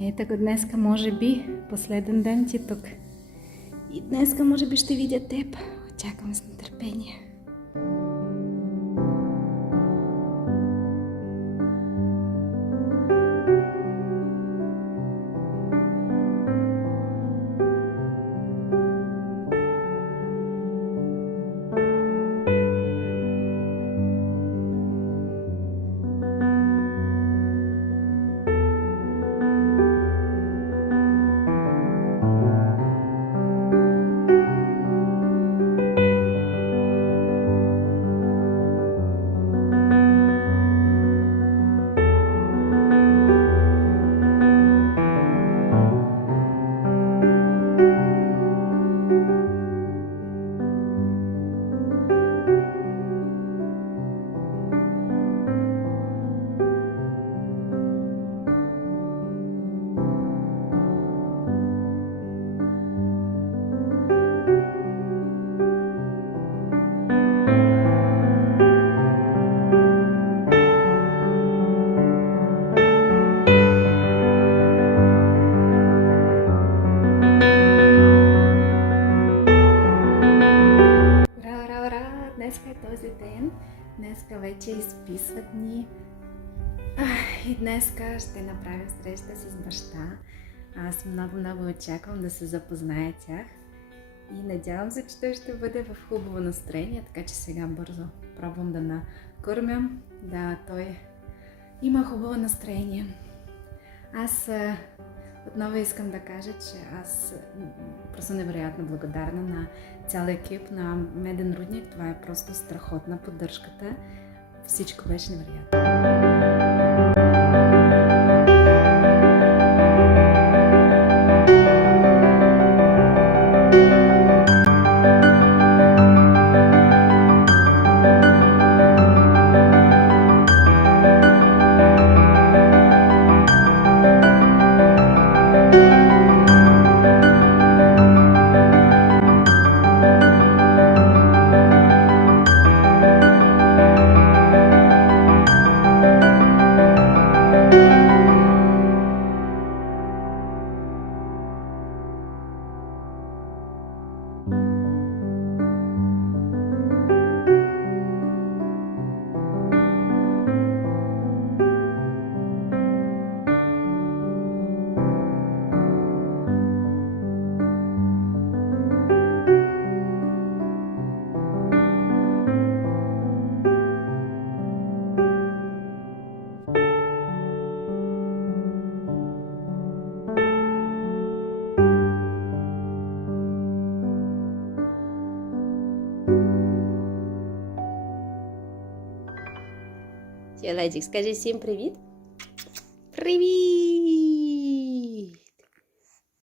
Ето го днеска, може би, последен ден ти тук. И днеска, може би, ще видя теб. Очаквам с нетърпение. Днеска е този ден, днеска вече изписват ни и днеска ще направя среща с баща. Аз много очаквам да се запозная тях и надявам се, че той ще бъде в хубаво настроение, така че сега бързо пробвам да накормям, да той има хубаво настроение. Аз отново искам да кажа, че аз просто невероятно благодарна на цял екип на Меден рудник. Това е просто страхотна поддръжката. Всичко беше невероятно. Ледик, скажи всім привіт. Привіт!